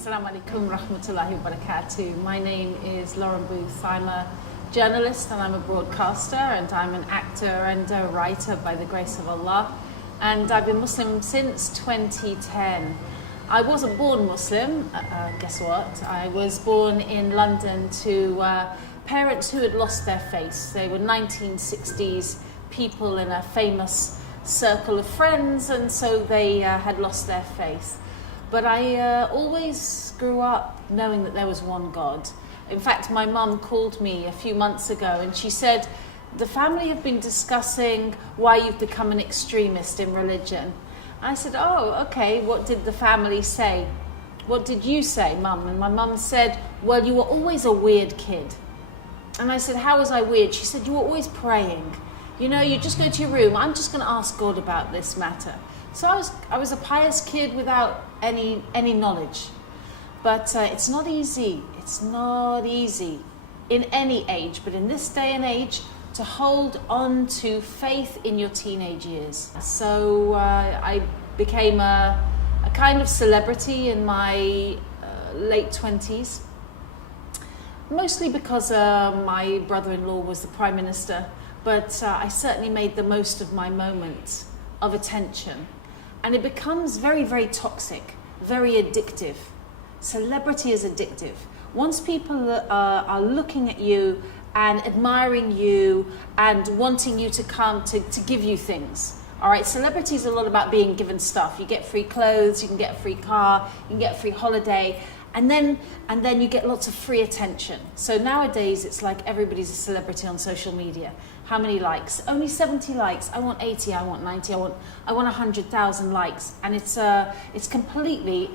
Assalamu alaikum rahmatullahi wa barakatuh. My name is Lauren Booth. I'm a journalist and I'm a broadcaster and I'm an actor and a writer by the grace of Allah. And I've been Muslim since 2010. I wasn't born Muslim, guess what? I was born in London to parents who had lost their faith. They were 1960s people in a famous circle of friends, and so they had lost their faith. But I always grew up knowing that there was one God. In fact, my mum called me a few months ago and she said, the family have been discussing why you've become an extremist in religion. I said, oh, okay, what did the family say? What did you say, Mum? And my mum said, well, you were always a weird kid. And I said, how was I weird? She said, you were always praying. You know, you just go to your room, I'm just going to ask God about this matter. So I was a pious kid without any knowledge. But it's not easy. It's not easy in any age, but in this day and age, to hold on to faith in your teenage years. So I became a kind of celebrity in my late 20s, mostly because my brother-in-law was the Prime Minister, but I certainly made the most of my moment of attention. And it becomes very, very toxic, very addictive. Celebrity is addictive. Once people are looking at you and admiring you and wanting you to come to give you things. All right, celebrity is a lot about being given stuff. You get free clothes, you can get a free car, you can get a free holiday, and then you get lots of free attention. So nowadays it's like everybody's a celebrity on social media. How many likes? Only 70 likes. I want 80, I want 90, I want 100,000 likes. And it's completely,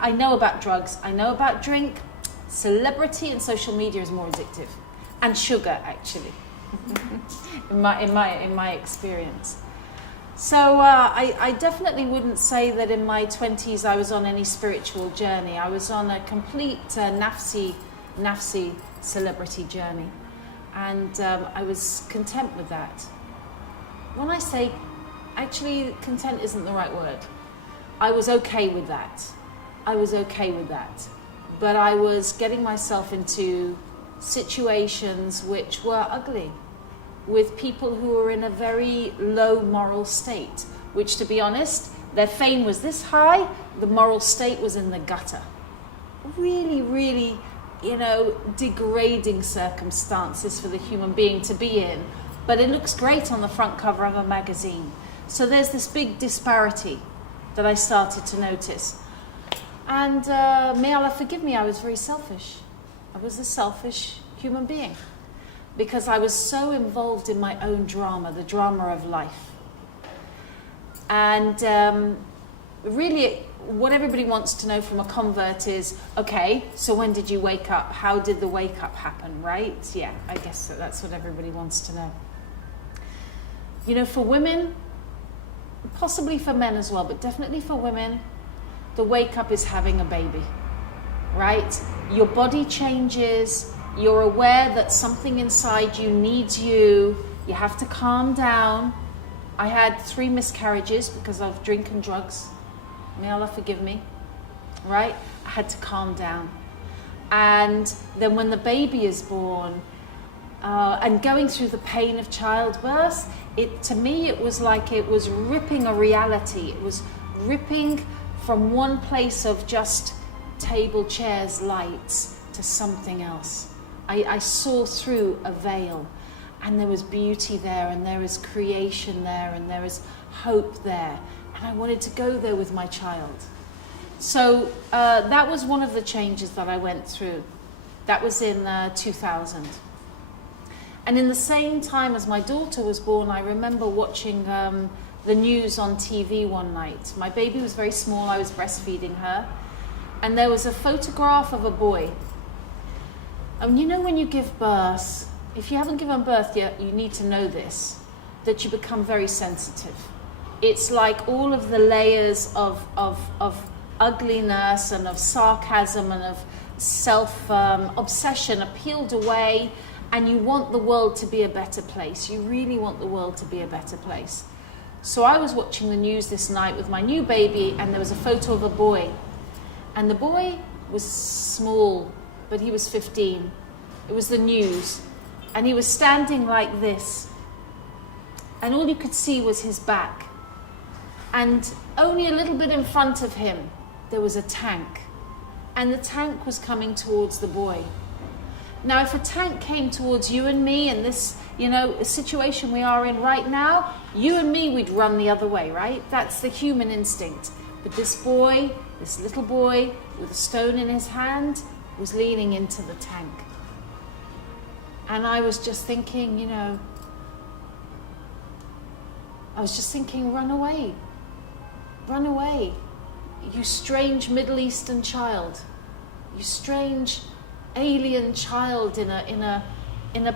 I know about drugs, I know about drink. Celebrity and social media is more addictive, and sugar actually, in my experience. So I definitely wouldn't say that in my 20s I was on any spiritual journey. I was on a complete nafsi celebrity journey, and I was content with that. When I say, actually content isn't the right word. I was okay with that. But I was getting myself into situations which were ugly, with people who were in a very low moral state, which, to be honest, their fame was this high, the moral state was in the gutter. Really, really, degrading circumstances for the human being to be in, but it looks great on the front cover of a magazine. So there's this big disparity that I started to notice. And may Allah forgive me, I was very selfish. I was a selfish human being because I was so involved in my own drama, the drama of life. And really, what everybody wants to know from a convert is, okay, so when did you wake up? How did the wake up happen, right? Yeah, I guess that's what everybody wants to know. You know, for women, possibly for men as well, but definitely for women, the wake up is having a baby, right? Your body changes, you're aware that something inside you needs you have to calm down. I had 3 miscarriages because of drink and drugs. May Allah forgive me, right? I had to calm down. And then when the baby is born, and going through the pain of childbirth, to me it was like it was ripping a reality. It was ripping from one place of just table, chairs, lights to something else. I saw through a veil, and there was beauty there, and there is creation there, and there is hope there, and I wanted to go there with my child. So that was one of the changes that I went through. That was in 2000. And in the same time as my daughter was born, I remember watching the news on TV one night. My baby was very small, I was breastfeeding her, and there was a photograph of a boy. And you know, when you give birth, if you haven't given birth yet, you need to know this, that you become very sensitive. It's like all of the layers of ugliness and of sarcasm and of self-obsession are peeled away, and you want the world to be a better place. You really want the world to be a better place. So I was watching the news this night with my new baby, and there was a photo of a boy. And the boy was small, but he was 15. It was the news. And he was standing like this. And all you could see was his back. And only a little bit in front of him, there was a tank. And the tank was coming towards the boy. Now, if a tank came towards you and me in this, situation we are in right now, you and me, we'd run the other way, right? That's the human instinct. But this little boy with a stone in his hand, was leaning into the tank. And I was just thinking, run away. Run away. You strange Middle Eastern child. You strange alien child in a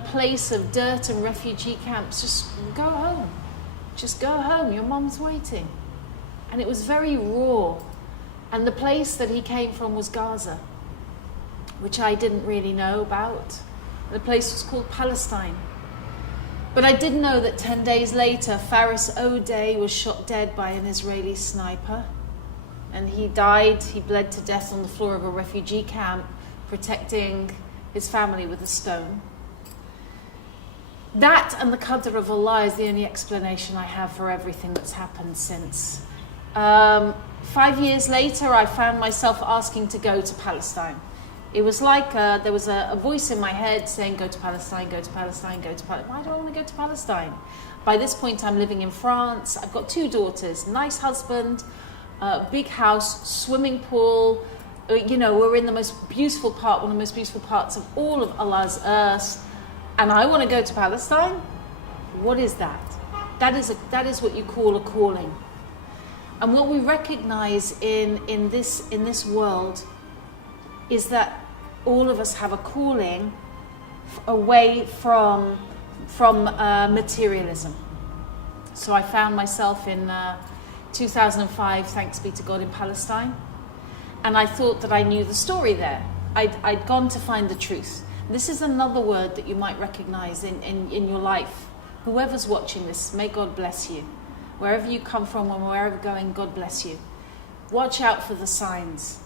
place of dirt and refugee camps. Just go home. Just go home. Your mom's waiting. And it was very raw. And the place that he came from was Gaza, which I didn't really know about. The place was called Palestine. But I did know that 10 days later, Faris O'Day was shot dead by an Israeli sniper. And he died, he bled to death on the floor of a refugee camp, protecting his family with a stone. That and the Qadr of Allah is the only explanation I have for everything that's happened since. 5 years later, I found myself asking to go to Palestine. It was like there was a voice in my head saying, go to Palestine, go to Palestine, go to Palestine. Why do I want to go to Palestine? By this point, I'm living in France. I've got 2 daughters, nice husband, big house, swimming pool. We're in the most beautiful part, one of the most beautiful parts of all of Allah's earth. And I want to go to Palestine? What is that? That is what you call a calling. And what we recognize in this world is that all of us have a calling away from materialism. So I found myself in 2005, thanks be to God, in Palestine. And I thought that I knew the story there. I'd gone to find the truth. This is another word that you might recognize in your life. Whoever's watching this, may God bless you. Wherever you come from and wherever you're going, God bless you. Watch out for the signs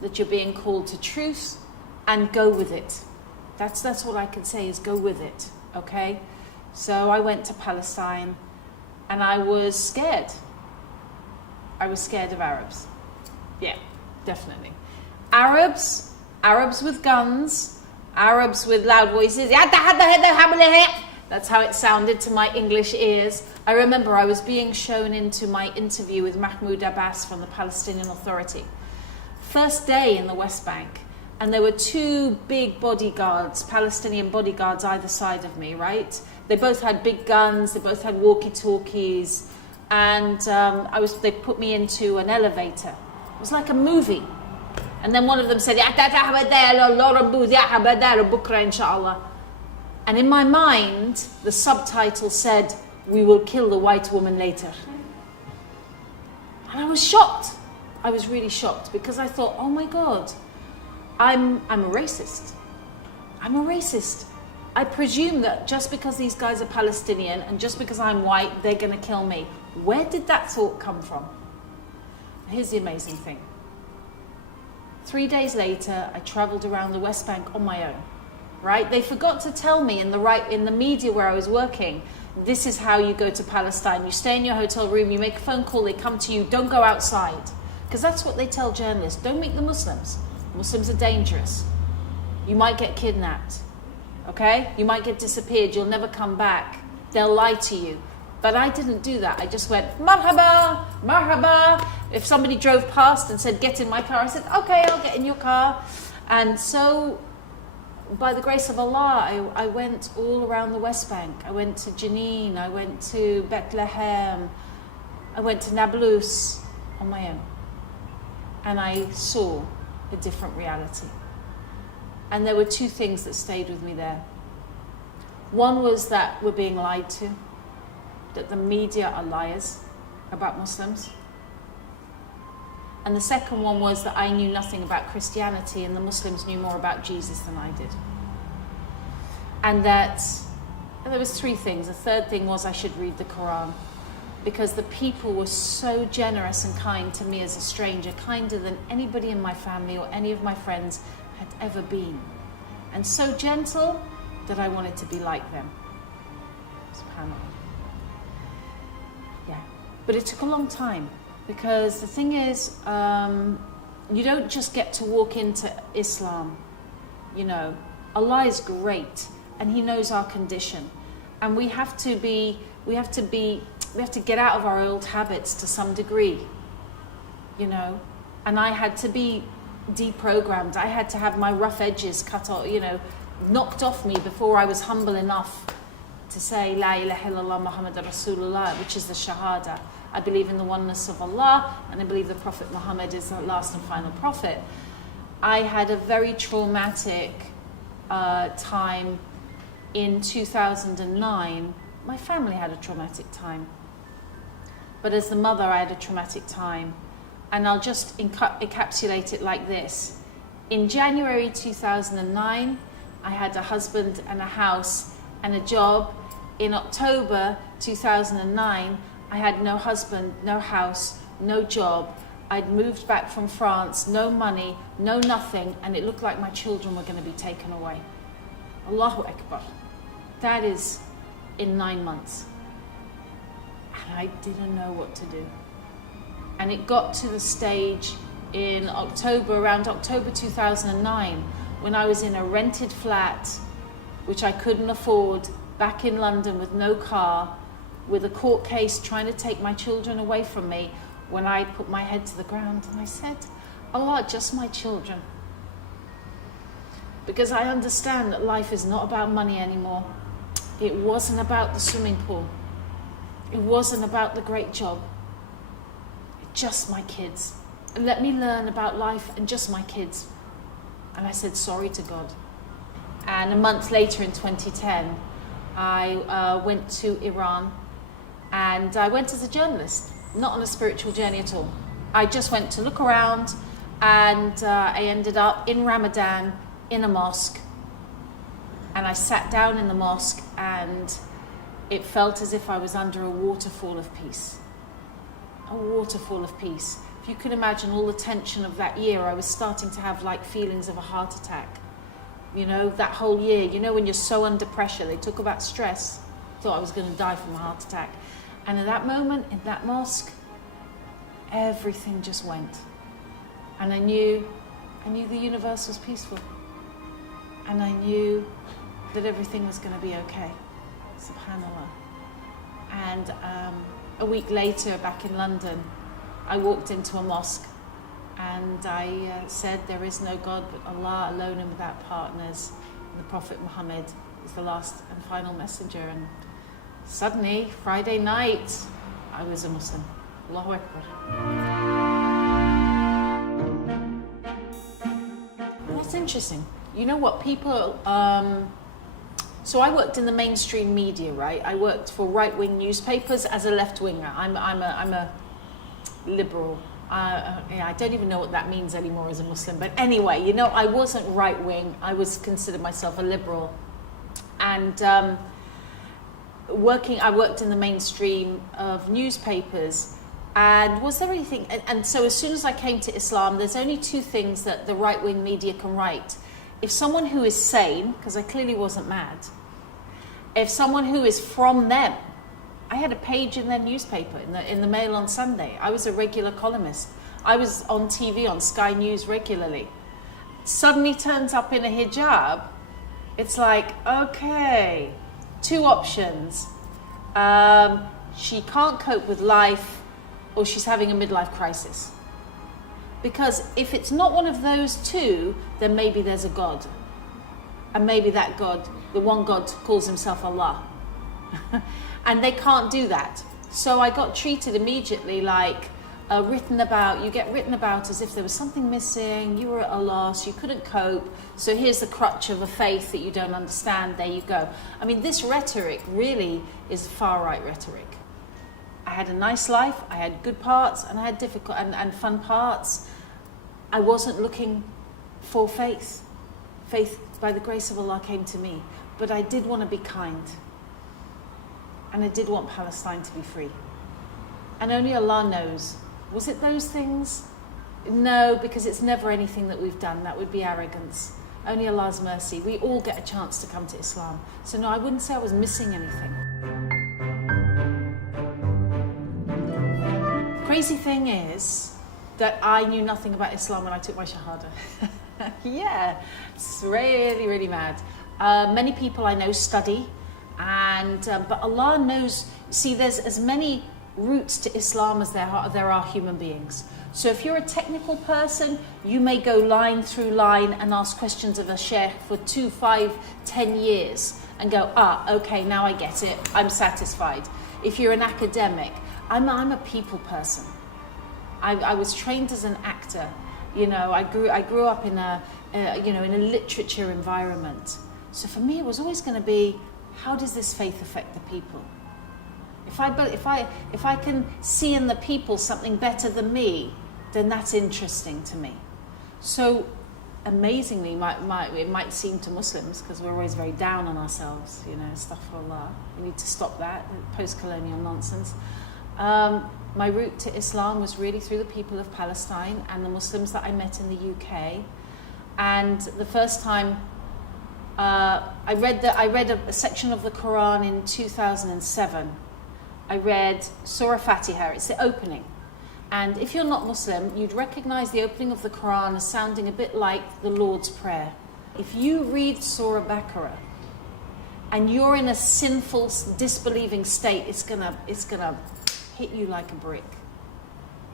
that you're being called to truth and go with it. That's what I can say is go with it, okay? So I went to Palestine and I was scared. I was scared of Arabs. Yeah, definitely. Arabs with guns, Arabs with loud voices. That's how it sounded to my English ears. I remember I was being shown into my interview with Mahmoud Abbas from the Palestinian Authority. First day in the West Bank, and there were 2 big bodyguards, Palestinian bodyguards either side of me, right? They both had big guns, they both had walkie-talkies, and they put me into an elevator. It was like a movie. And then one of them said, and in my mind, the subtitle said, "We will kill the white woman later." And I was shocked. I was really shocked because I thought, oh my God, I'm a racist. I'm a racist. I presume that just because these guys are Palestinian and just because I'm white, they're going to kill me. Where did that thought come from? Here's the amazing thing. 3 days later, I traveled around the West Bank on my own. Right? They forgot to tell me in the media where I was working, this is how you go to Palestine. You stay in your hotel room, you make a phone call, they come to you, don't go outside. Because that's what they tell journalists. Don't meet the Muslims. Muslims are dangerous. You might get kidnapped. Okay? You might get disappeared. You'll never come back. They'll lie to you. But I didn't do that. I just went, marhaba, marhaba. If somebody drove past and said, get in my car, I said, okay, I'll get in your car. And so, by the grace of Allah, I went all around the West Bank. I went to Jenin, I went to Bethlehem, I went to Nablus on my own. And I saw a different reality. And there were 2 things that stayed with me there. One was that we're being lied to, that the media are liars about Muslims. And the second one was that I knew nothing about Christianity and the Muslims knew more about Jesus than I did. And there was 3 things. The third thing was I should read the Quran. because the people were so generous and kind to me as a stranger, kinder than anybody in my family or any of my friends had ever been. And so gentle that I wanted to be like them. SubhanAllah. Yeah, but it took a long time, because the thing is, you don't just get to walk into Islam. You know, Allah is great, and He knows our condition, and we have to get out of our old habits to some degree. You know, and I had to be deprogrammed. I had to have my rough edges cut off, you know, knocked off me before I was humble enough to say La ilaha illallah Muhammad Rasulullah, which is the Shahada. I believe in the oneness of Allah, and I believe the Prophet Muhammad is the last and final prophet. I had a very traumatic time in 2009. My family had a traumatic time. But as the mother, I had a traumatic time. And I'll just encapsulate it like this. In January 2009, I had a husband and a house and a job. In October 2009, I had no husband, no house, no job. I'd moved back from France, no money, no nothing, and it looked like my children were going to be taken away. Allahu Akbar. That is in 9 months. And I didn't know what to do. And it got to the stage in October, around October 2009, when I was in a rented flat, which I couldn't afford, back in London with no car, with a court case trying to take my children away from me, when I put my head to the ground and I said, Allah, just my children. Because I understand that life is not about money anymore. It wasn't about the swimming pool. It wasn't about the great job. Just my kids. Let me learn about life and just my kids. And I said sorry to God. And a month later in 2010, I went to Iran, and I went as a journalist, not on a spiritual journey at all. I just went to look around, and I ended up in Ramadan in a mosque. And I sat down in the mosque, and it felt as if I was under a waterfall of peace. A waterfall of peace. If you could imagine all the tension of that year, I was starting to have like feelings of a heart attack. You know, that whole year, you know, when you're so under pressure, they talk about stress. Thought I was going to die from a heart attack. And at that moment, in that mosque, everything just went. And I knew the universe was peaceful. And I knew that everything was going to be okay. SubhanAllah. And a week later, back in London, I walked into a mosque, and I said, there is no God but Allah, alone and without partners. And the Prophet Muhammad is the last and final messenger. And suddenly, Friday night, I was a Muslim. Allahu Akbar. That's interesting. You know what, people... So I worked in the mainstream media, right? I worked for right-wing newspapers as a left-winger. I'm a liberal. I don't even know what that means anymore as a Muslim. But anyway, you know, I wasn't right-wing. I considered myself a liberal. And I worked in the mainstream of newspapers. And was there anything... And so as soon as I came to Islam, there's only two things that the right-wing media can write. If someone who is sane, because I clearly wasn't mad, if someone who is from them, I had a page in their newspaper, in the Mail on Sunday. I was a regular columnist. I was on TV, on Sky News regularly. Suddenly turns up in a hijab. It's like, okay, two options. She can't cope with life, or she's having a midlife crisis. Because if it's not one of those two, then maybe there's a God. And maybe that God, the one God, calls himself Allah. And they can't do that. So I got treated immediately like you get written about as if there was something missing, you were at a loss, you couldn't cope, so here's the crutch of a faith that you don't understand, there you go. I mean, this rhetoric really is far-right rhetoric. I had a nice life, I had good parts, and I had difficult and fun parts. I wasn't looking for faith. Faith, by the grace of Allah, came to me. But I did want to be kind. And I did want Palestine to be free. and only Allah knows. Was it those things? No, because it's never anything that we've done. That would be arrogance. Only Allah's mercy. We all get a chance to come to Islam. So no, I wouldn't say I was missing anything. Crazy thing is that I knew nothing about Islam when I took my Shahada. Yeah, it's really, really mad. Many people I know study, but Allah knows. See, there's as many routes to Islam as there are human beings. So if you're a technical person, you may go line through line and ask questions of a sheikh for 2, 5, 10 years and go, okay, now I get it, I'm satisfied. If you're an academic, I'm a people person. I was trained as an actor. You know, I grew up in a literature environment. So for me, it was always going to be, how does this faith affect the people? If I can see in the people something better than me, then that's interesting to me. So amazingly, it might seem to Muslims, because we're always very down on ourselves, you know, astaghfirullah. We need to stop that post-colonial nonsense. My route to Islam was really through the people of Palestine and the Muslims that I met in the UK. And the first time I read a section of the Quran in 2007. I read Surah Fatiha. It's the opening. And if you're not Muslim, you'd recognize the opening of the Quran as sounding a bit like the Lord's Prayer. If you read Surah Baqarah and you're in a sinful, disbelieving state, it's gonna hit you like a brick.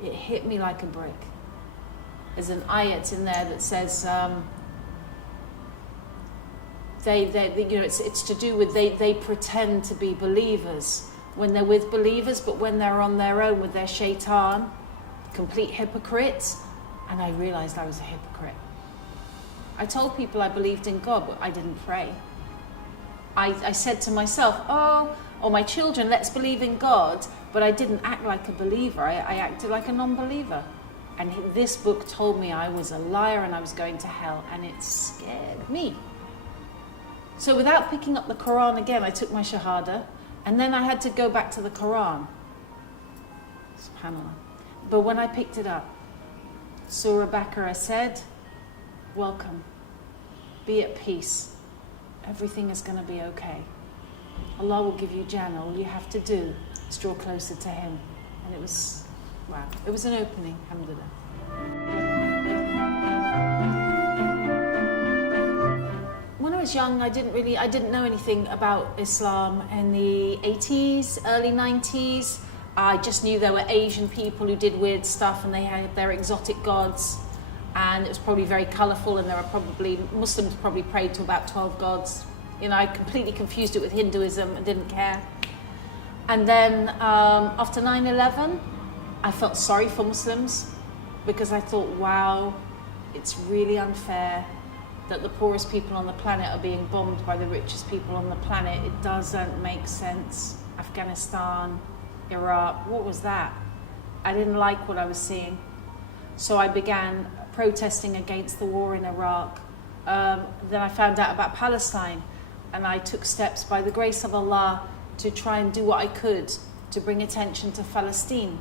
It hit me like a brick. There's an ayat in there that says it's to do with they pretend to be believers when they're with believers, but when they're on their own with their shaitan, complete hypocrites. And I realized I was a hypocrite. I told people I believed in God, but I didn't pray. I said to myself, my children, let's believe in God, but I didn't act like a believer. I acted like a non-believer. And this book told me I was a liar and I was going to hell, and it scared me. So without picking up the Quran again, I took my Shahada, and then I had to go back to the Quran. SubhanAllah. But when I picked it up, Surah Baqarah said, welcome, be at peace. Everything is going to be okay. Allah will give you Jannah. All you have to do is draw closer to Him. And it was, wow, it was an opening, alhamdulillah. When I was young, I didn't know anything about Islam. In the 80s, early 90s, I just knew there were Asian people who did weird stuff and they had their exotic gods. And it was probably very colourful, and Muslims probably prayed to about 12 gods. You know, I completely confused it with Hinduism and didn't care. And then after 9/11, I felt sorry for Muslims, because I thought, wow, it's really unfair that the poorest people on the planet are being bombed by the richest people on the planet. It doesn't make sense. Afghanistan, Iraq, what was that? I didn't like what I was seeing. So I began protesting against the war in Iraq. Then I found out about Palestine, and I took steps by the grace of Allah to try and do what I could to bring attention to Palestine.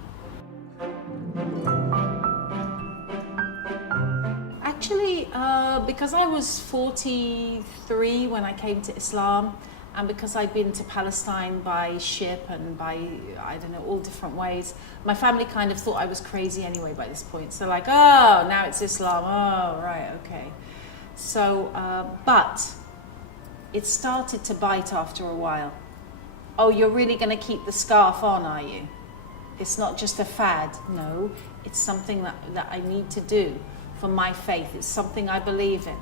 Actually, because I was 43 when I came to Islam, and because I'd been to Palestine by ship and by, I don't know, all different ways, my family kind of thought I was crazy anyway by this point. So like, oh, now it's Islam. Oh, right, okay. So, but it started to bite after a while. Oh, you're really going to keep the scarf on, are you? It's not just a fad. No, it's something that I need to do for my faith. It's something I believe in.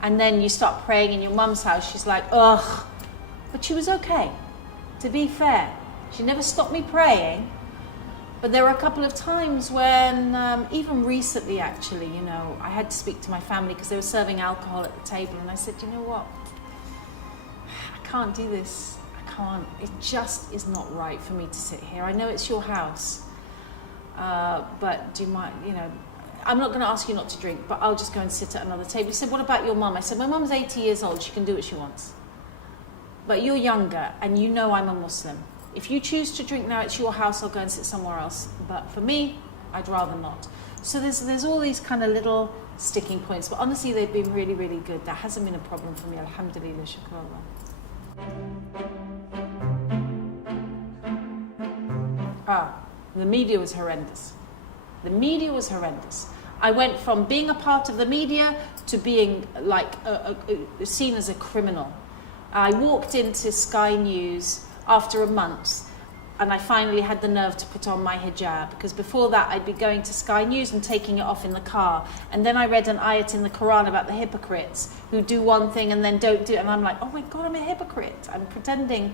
And then you start praying in your mum's house. She's like, ugh. But she was okay. To be fair, she never stopped me praying. But there were a couple of times when, even recently actually, you know, I had to speak to my family because they were serving alcohol at the table. And I said, you know what? I can't do this. I can't. It just is not right for me to sit here. I know it's your house. But do you mind, you know, I'm not going to ask you not to drink, but I'll just go and sit at another table. He said, what about your mum? I said, my mum's 80 years old. She can do what she wants. But you're younger, and you know I'm a Muslim. If you choose to drink now, it's your house, I'll go and sit somewhere else. But for me, I'd rather not. So there's all these kind of little sticking points, but honestly, they've been really, really good. That hasn't been a problem for me, alhamdulillah, shukr Allah. The media was horrendous. The media was horrendous. I went from being a part of the media to being like seen as a criminal. I walked into Sky News after a month, and I finally had the nerve to put on my hijab, because before that I'd be going to Sky News and taking it off in the car, and then I read an ayat in the Quran about the hypocrites who do one thing and then don't do it, and I'm like, oh my God, I'm a hypocrite. I'm pretending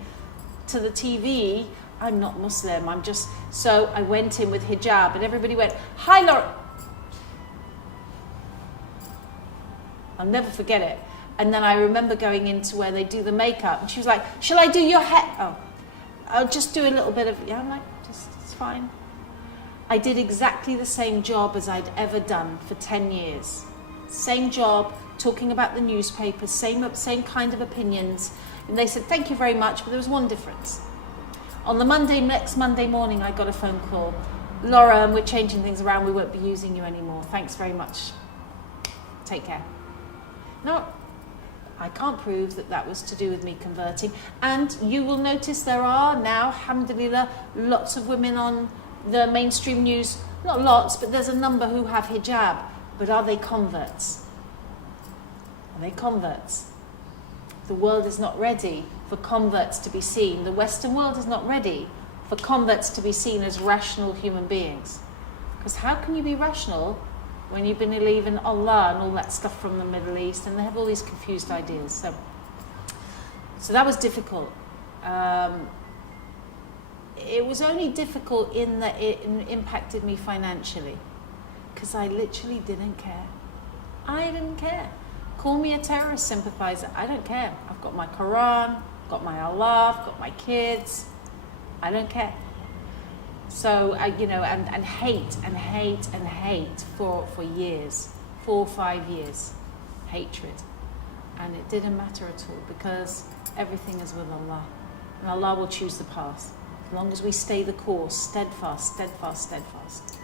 to the TV I'm not Muslim. So I went in with hijab, and everybody went, hi Laura. I'll never forget it. And then I remember going into where they do the makeup, and she was like, shall I do your hair? Oh, I'll just do a little bit of, yeah, I'm like, it's fine. I did exactly the same job as I'd ever done for 10 years. Same job, talking about the newspaper, same kind of opinions. And they said, thank you very much, but there was one difference. On the next Monday morning, I got a phone call. Laura, we're changing things around, we won't be using you anymore. Thanks very much. Take care. No, I can't prove that was to do with me converting. And you will notice there are now, alhamdulillah, lots of women on the mainstream news. Not lots, but there's a number who have hijab. But are they converts? Are they converts? The world is not ready for converts to be seen. The Western world is not ready for converts to be seen as rational human beings. Because how can you be rational when you've been believing Allah and all that stuff from the Middle East, and they have all these confused ideas? So that was difficult. It was only difficult in that it impacted me financially, because I literally didn't care. I didn't care. Call me a terrorist sympathizer, I don't care. I've got my Quran, I've got my Allah, I've got my kids. I don't care. So, and hate for years, 4 or 5 years, hatred. And it didn't matter at all, because everything is with Allah. And Allah will choose the path, as long as we stay the course, steadfast, steadfast, steadfast.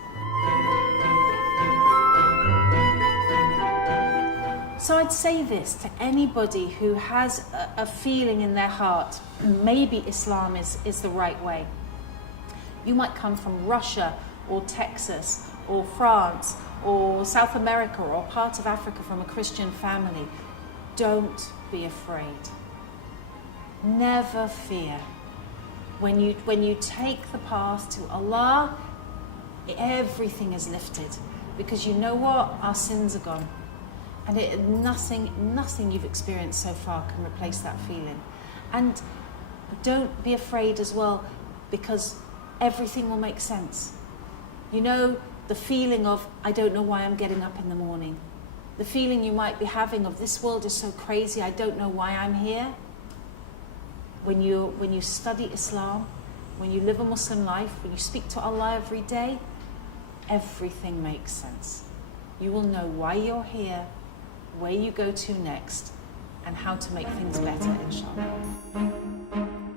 So I'd say this to anybody who has a feeling in their heart, maybe Islam is the right way. You might come from Russia or Texas or France or South America or part of Africa from a Christian family. Don't be afraid. Never fear. When you take the path to Allah, everything is lifted, because you know what? Our sins are gone. And nothing you've experienced so far can replace that feeling. And don't be afraid as well, because everything will make sense. You know, the feeling of, I don't know why I'm getting up in the morning. The feeling you might be having of, this world is so crazy, I don't know why I'm here. When you study Islam, when you live a Muslim life, when you speak to Allah every day, everything makes sense. You will know why you're here, where you go to next, and how to make things better, inshallah.